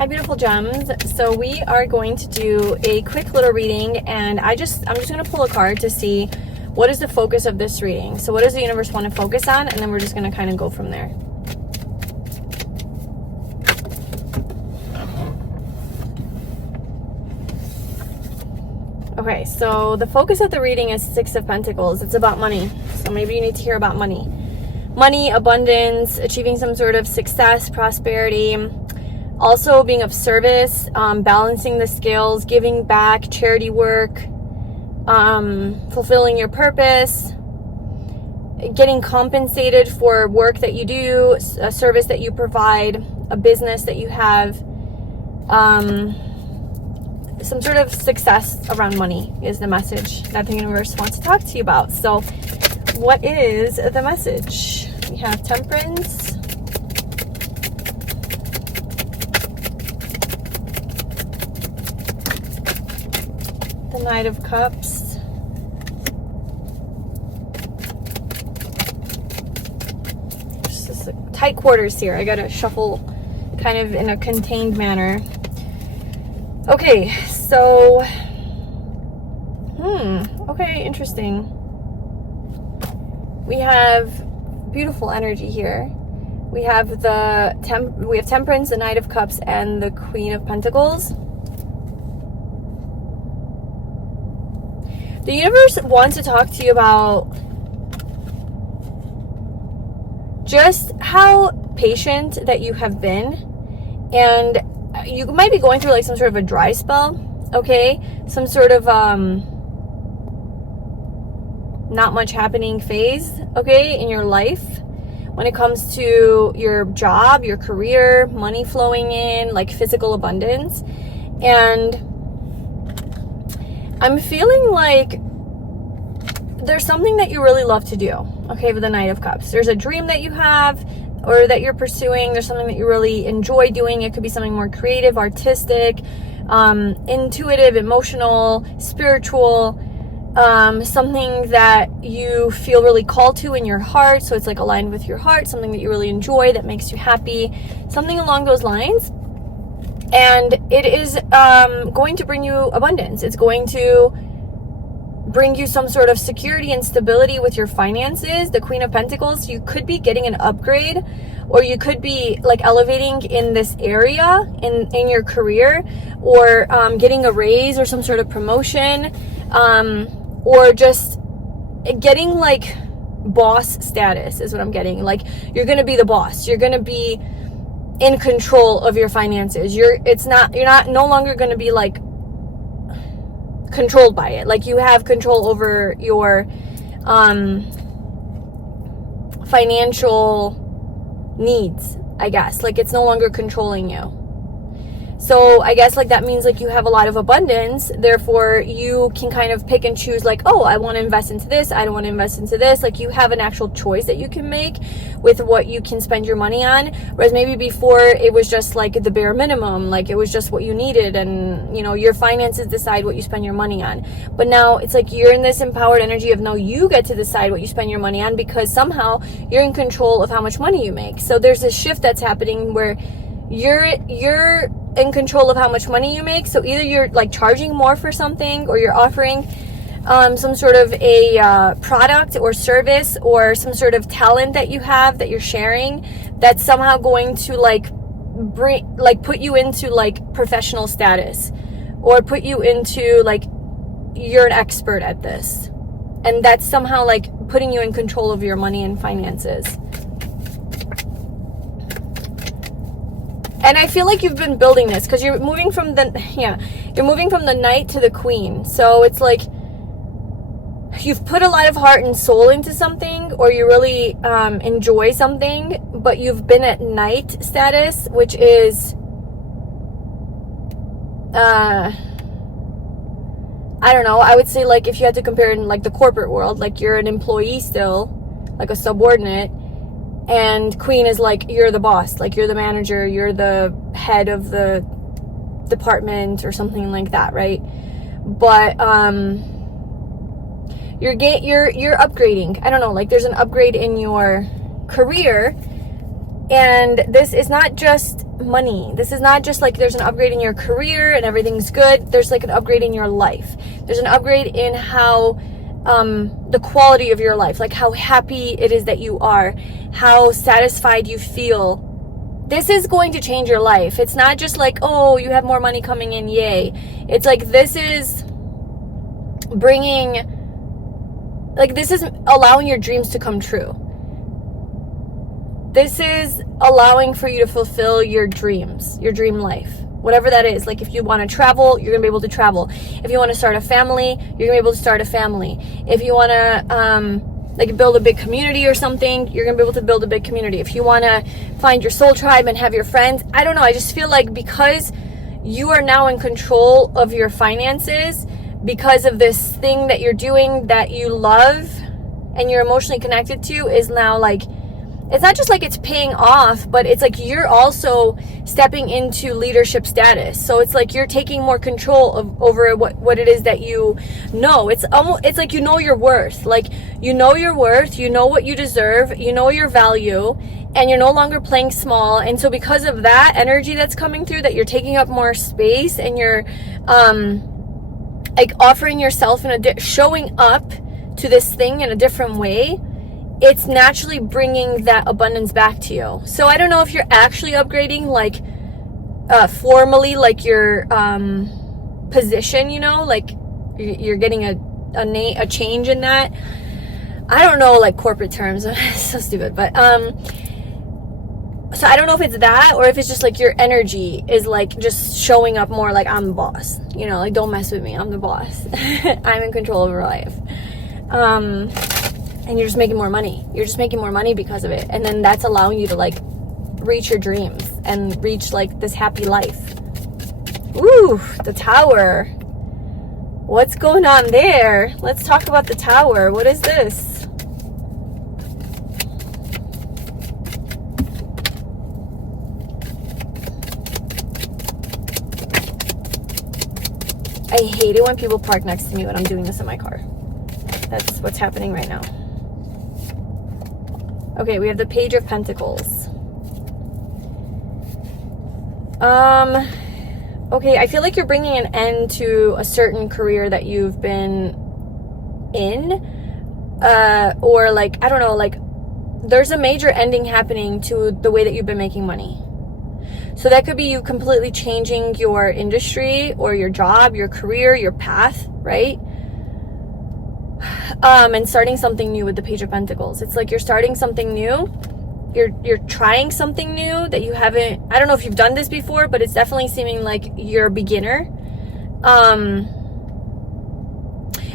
Hi, beautiful gems. So we are going to do a quick little reading, and I'm just going to pull a card to see what is the focus of this reading. So what does the universe want to focus on, and then we're just going to kind of go from there. Okay, so the focus of the reading is Six of Pentacles. It's about money. So maybe you need to hear about money. Money, abundance, achieving some sort of success, prosperity. Also being of service, balancing the scales, giving back, charity work, fulfilling your purpose, getting compensated for work that you do, a service that you provide, a business that you have, some sort of success around money is the message that the universe wants to talk to you about. So what is the message? We have Temperance, the Knight of Cups, just tight quarters here. I gotta shuffle kind of in a contained manner. Okay, so okay, interesting. We have beautiful energy here. We have Temperance, the Knight of Cups, and the Queen of Pentacles. The universe wants to talk to you about just how patient that you have been, and you might be going through like some sort of a dry spell, okay? Some sort of not much happening phase, okay, in your life when it comes to your job, your career, money flowing in, like physical abundance. And I'm feeling like there's something that you really love to do, okay, with the Knight of Cups. There's a dream that you have or that you're pursuing. There's something that you really enjoy doing. It could be something more creative, artistic, intuitive, emotional, spiritual, something that you feel really called to in your heart. So it's like aligned with your heart, something that you really enjoy, that makes you happy, something along those lines. And it is going to bring you abundance. It's going to bring you some sort of security and stability with your finances. The Queen of Pentacles, you could be getting an upgrade, or you could be like elevating in this area in your career, or getting a raise or some sort of promotion, or just getting like boss status is what I'm getting. Like you're going to be the boss. You're going to be in control of your finances. You're no longer going to be like controlled by it. Like you have control over your financial needs, I guess. Like it's no longer controlling you. So I guess like that means like you have a lot of abundance, therefore you can kind of pick and choose like, oh, I want to invest into this, I don't want to invest into this. Like you have an actual choice that you can make with what you can spend your money on, whereas maybe before it was just like the bare minimum, like it was just what you needed, and you know your finances decide what you spend your money on. But now it's like you're in this empowered energy of no, you get to decide what you spend your money on, because somehow you're in control of how much money you make. So there's a shift that's happening where you're in control of how much money you make. So either you're like charging more for something, or you're offering some sort of a product or service, or some sort of talent that you have that you're sharing, that's somehow going to put you into like professional status, or put you into like you're an expert at this, and that's somehow like putting you in control of your money and finances. And I feel like you've been building this, because you're moving from the Knight to the Queen. So it's like you've put a lot of heart and soul into something, or you really enjoy something, but you've been at Knight status, which is I don't know, I would say like if you had to compare in like the corporate world, like you're an employee still, like a subordinate. And Queen is like, you're the boss, like you're the manager, you're the head of the department or something like that, right? But you're upgrading. I don't know, like there's an upgrade in your career, And this is not just money. This is not just like there's an upgrade in your career and everything's good. There's like an upgrade in your life. There's an upgrade in how the quality of your life, like how happy it is that you are, how satisfied you feel. This is going to change your life. It's not just like, oh, you have more money coming in, yay. It's like this is allowing your dreams to come true. This is allowing for you to fulfill your dreams, your dream life, whatever that is. Like if you want to travel, you're going to be able to travel. If you want to start a family, you're going to be able to start a family. If you want to like build a big community or something, you're going to be able to build a big community. If you want to find your soul tribe and have your friends, I don't know. I just feel like because you are now in control of your finances, because of this thing that you're doing that you love and you're emotionally connected to, is now like, it's not just like it's paying off, but it's like you're also stepping into leadership status. So it's like you're taking more control over what it is that you know. It's like you know your worth. Like you know your worth, you know what you deserve, you know your value, and you're no longer playing small. And so because of that energy that's coming through, that you're taking up more space and you're like offering yourself showing up to this thing in a different way, it's naturally bringing that abundance back to you. So I don't know if you're actually upgrading like formally, like your position, you know, like you're getting a change in that. I don't know, like corporate terms. So stupid. But so I don't know if it's that or if it's just like your energy is like just showing up more like I'm the boss, you know, like don't mess with me, I'm the boss. I'm in control of your life. And you're just making more money. You're just making more money because of it. And then that's allowing you to like reach your dreams and reach like this happy life. Ooh, the Tower. What's going on there? Let's talk about the Tower. What is this? I hate it when people park next to me when I'm doing this in my car. That's what's happening right now. Okay, we have the Page of Pentacles. Okay, I feel like you're bringing an end to a certain career that you've been in. Or like, I don't know, like there's a major ending happening to the way that you've been making money. So that could be you completely changing your industry or your job, your career, your path, right? And starting something new with the Page of Pentacles. It's like you're starting something new. You're trying something new that you haven't, I don't know if you've done this before, but it's definitely seeming like you're a beginner.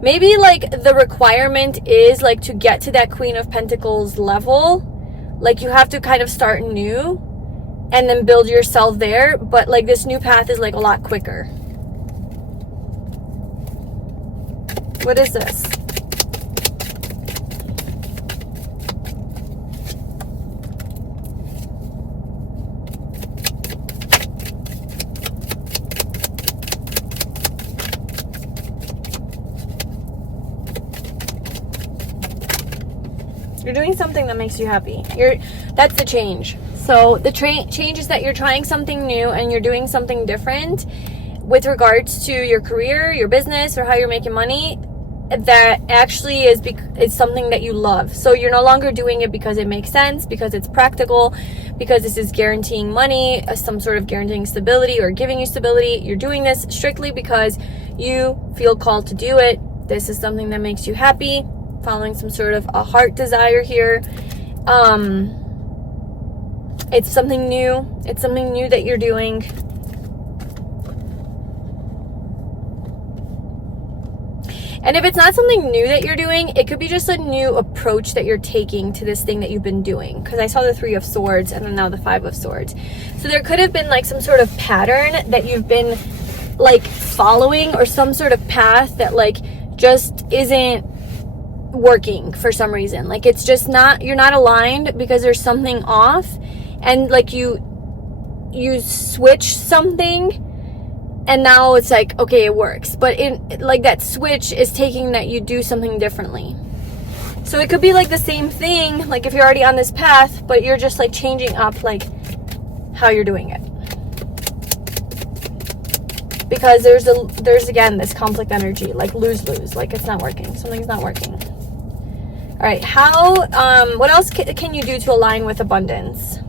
Maybe like the requirement is like to get to that Queen of Pentacles level, like you have to kind of start new and then build yourself there. But like this new path is like a lot quicker. What is this? You're doing something that makes you happy. That's the change. So the change is that you're trying something new and you're doing something different with regards to your career, your business, or how you're making money. That actually is something that you love. So you're no longer doing it because it makes sense, because it's practical, because this is guaranteeing money, some sort of guaranteeing stability or giving you stability. You're doing this strictly because you feel called to do it. This is something that makes you happy, following some sort of a heart desire here. It's something new. It's something new that you're doing. And if it's not something new that you're doing, it could be just a new approach that you're taking to this thing that you've been doing. Because I saw the 3 of Swords and then now the 5 of Swords. So there could have been like some sort of pattern that you've been like following, or some sort of path that like just isn't working for some reason. Like it's just not, you're not aligned because there's something off, and like you switch something and now it's like, okay, it works. But in like that switch is taking that you do something differently. So it could be like the same thing, like if you're already on this path, but you're just like changing up like how you're doing it. Because there's again this conflict energy, like lose-lose, like it's not working. Something's not working. All right, what else can you do to align with abundance?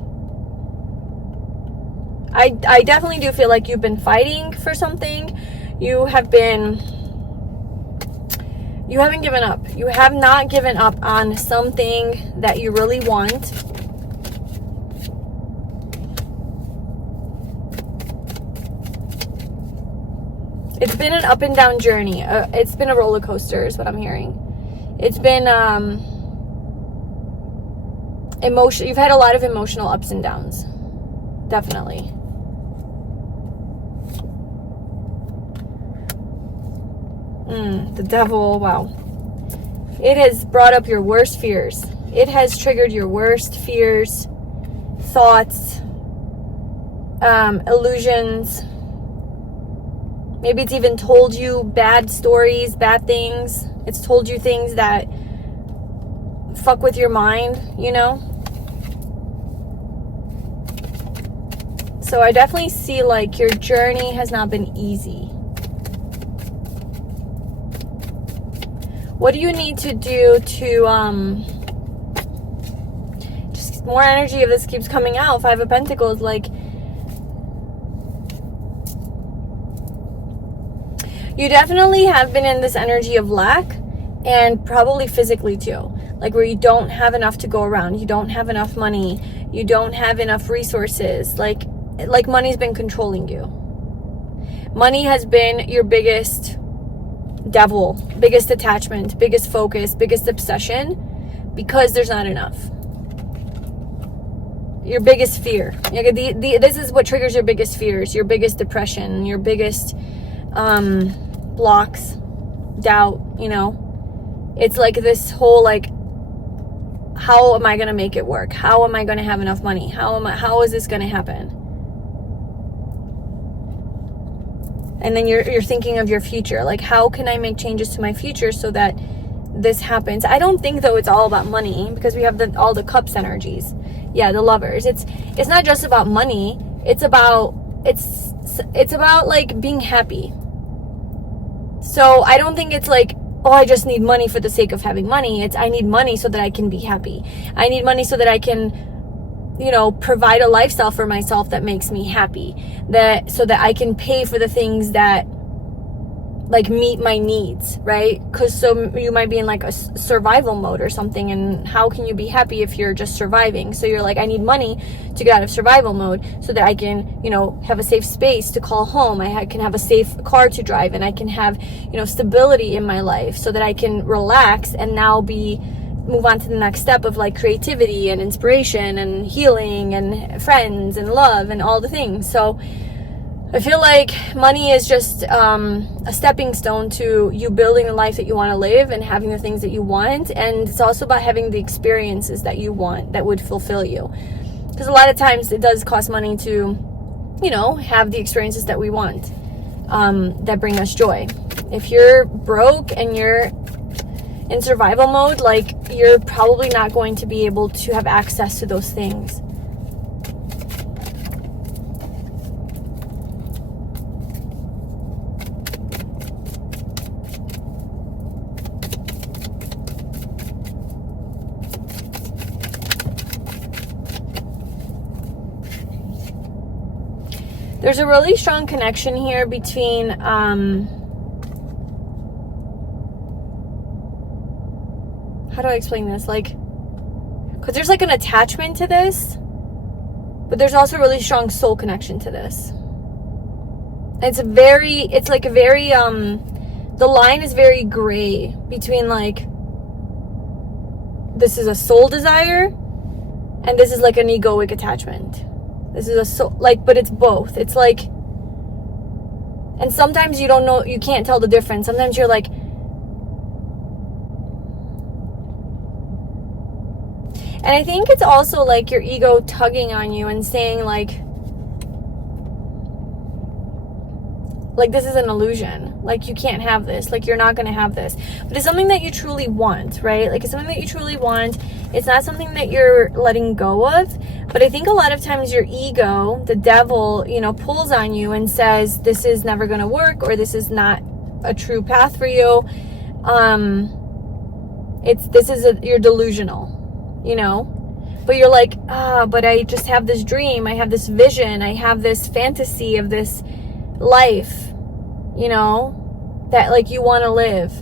I definitely do feel like you've been fighting for something. You haven't given up. You have not given up on something that you really want. It's been an up and down journey. It's been a roller coaster is what I'm hearing. It's been emotion. You've had a lot of emotional ups and downs. Definitely. The devil, wow. It has brought up your worst fears. It has triggered your worst fears, thoughts, illusions. Maybe it's even told you bad stories, bad things. It's told you things that fuck with your mind, you know? So I definitely see like your journey has not been easy. What do you need to do to, just more energy of this keeps coming out. 5 of Pentacles, like, you definitely have been in this energy of lack, and probably physically too. Like where you don't have enough to go around. You don't have enough money. You don't have enough resources. Like money's been controlling you. Money has been your biggest devil, biggest attachment, biggest focus, biggest obsession, because there's not enough. Your biggest fear. This is what triggers your biggest fears, your biggest depression, your biggest blocks, doubt, you know. It's like this whole like, how am I going to make it work? How am I going to have enough money? How is this going to happen? And then you're thinking of your future. Like, how can I make changes to my future so that this happens? I don't think, though, it's all about money, because we have all the cups energies. Yeah, the lovers. It's not just about money. It's about like being happy. So I don't think it's like, oh, I just need money for the sake of having money. It's I need money so that I can be happy. I need money so that I can, you know, provide a lifestyle for myself that makes me happy, so that I can pay for the things that like meet my needs, right? Because so you might be in like a survival mode or something, and how can you be happy if you're just surviving? So you're like, I need money to get out of survival mode so that I can, you know, have a safe space to call home. I can have a safe car to drive, and I can have, you know, stability in my life so that I can relax and now move on to the next step of like creativity and inspiration and healing and friends and love and all the things. So I feel like money is just a stepping stone to you building the life that you want to live and having the things that you want. And it's also about having the experiences that you want that would fulfill you. Because a lot of times it does cost money to, you know, have the experiences that we want, that bring us joy. If you're broke and you're in survival mode, like, you're probably not going to be able to have access to those things. There's a really strong connection here between how do I explain this? Like, because there's like an attachment to this, but there's also a really strong soul connection to this. It's like a very, the line is very gray between like, this is a soul desire, and this is like an egoic attachment. This is a soul, like, but it's both. It's like, and sometimes you don't know, you can't tell the difference. Sometimes you're like, and I think it's also like your ego tugging on you and saying like, Like, this is an illusion. Like, you can't have this. Like, you're not going to have this. But it's something that you truly want, right? Like, it's something that you truly want. It's not something that you're letting go of. But I think a lot of times your ego, the devil, you know, pulls on you and says, this is never going to work, or this is not a true path for you. You're delusional, you know? But you're like, but I just have this dream. I have this vision. I have this fantasy of this life, you know, that like you want to live.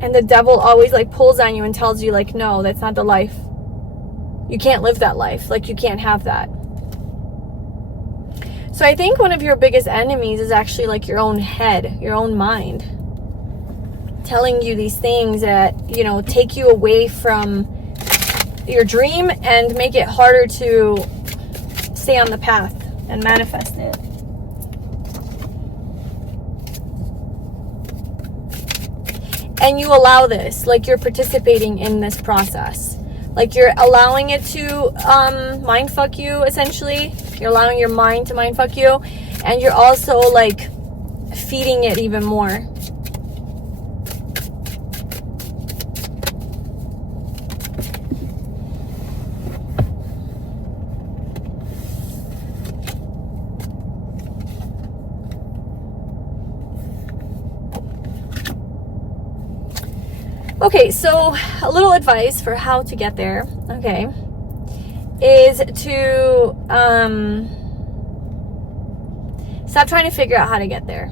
And the devil always like pulls on you and tells you like, no, that's not the life. You can't live that life. Like, you can't have that. So I think one of your biggest enemies is actually like your own head, your own mind, telling you these things that, you know, take you away from your dream and make it harder to stay on the path and manifest it. And you allow this, like you're participating in this process. Like, you're allowing it to mind fuck you, essentially. You're allowing your mind to mind fuck you. And you're also like feeding it even more. Okay, so a little advice for how to get there, okay, is to stop trying to figure out how to get there.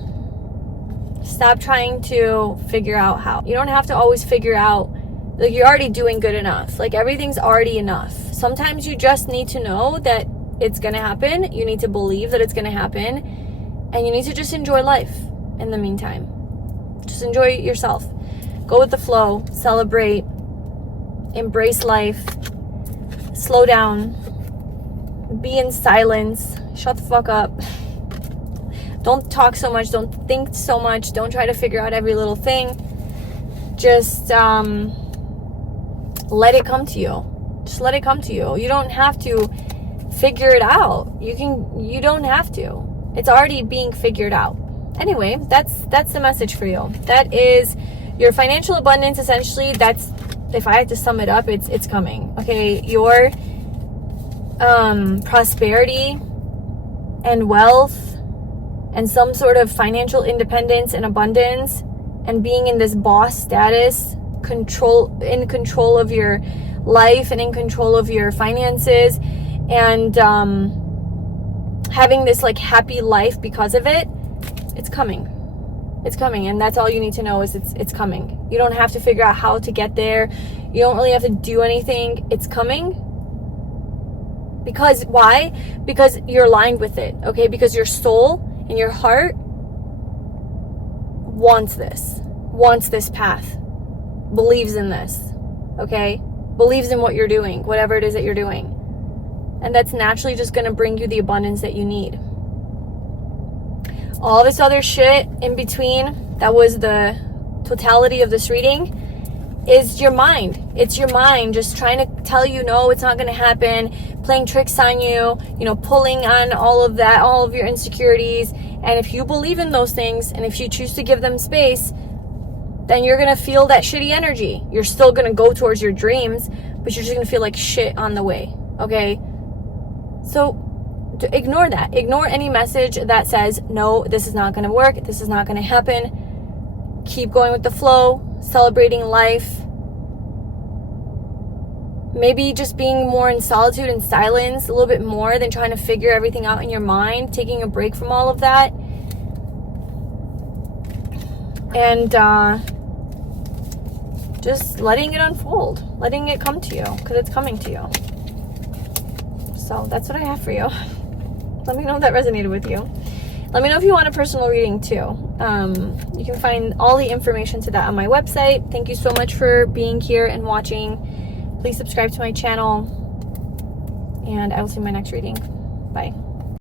Stop trying to figure out how. You don't have to always figure out, like, you're already doing good enough. Like, everything's already enough. Sometimes you just need to know that it's going to happen. You need to believe that it's going to happen. And you need to just enjoy life in the meantime. Just enjoy yourself. Go with the flow, celebrate, embrace life, slow down, be in silence, shut the fuck up. Don't talk so much, don't think so much, don't try to figure out every little thing. Just let it come to you. Just let it come to you. You don't have to figure it out. You don't have to. It's already being figured out. Anyway, that's the message for you. That is your financial abundance, essentially. That's, if I had to sum it up, it's coming. Okay, your prosperity and wealth and some sort of financial independence and abundance and being in this boss status, in control of your life and in control of your finances, and having this like happy life because of it, it's coming. It's coming, and that's all you need to know is it's coming. You don't have to figure out how to get there. You don't really have to do anything. It's coming. Because why? Because you're aligned with it, okay? Because your soul and your heart wants this path, believes in this, okay? Believes in what you're doing, whatever it is that you're doing. And that's naturally just going to bring you the abundance that you need. All this other shit in between, that was the totality of this reading, is your mind. It's your mind just trying to tell you, no, it's not going to happen, playing tricks on you, you know, pulling on all of that, all of your insecurities. And if you believe in those things, and if you choose to give them space, then you're going to feel that shitty energy. You're still going to go towards your dreams, but you're just going to feel like shit on the way, okay? So ignore that. Ignore any message that says, no, this is not going to work. This is not going to happen. Keep going with the flow, celebrating life. Maybe just being more in solitude and silence a little bit more than trying to figure everything out in your mind, taking a break from all of that. And just letting it unfold, letting it come to you, because it's coming to you. So that's what I have for you. Let me know if that resonated with you. Let me know if you want a personal reading too. You can find all the information to that on my website. Thank you so much for being here and watching. Please subscribe to my channel, and I will see you in my next reading. Bye.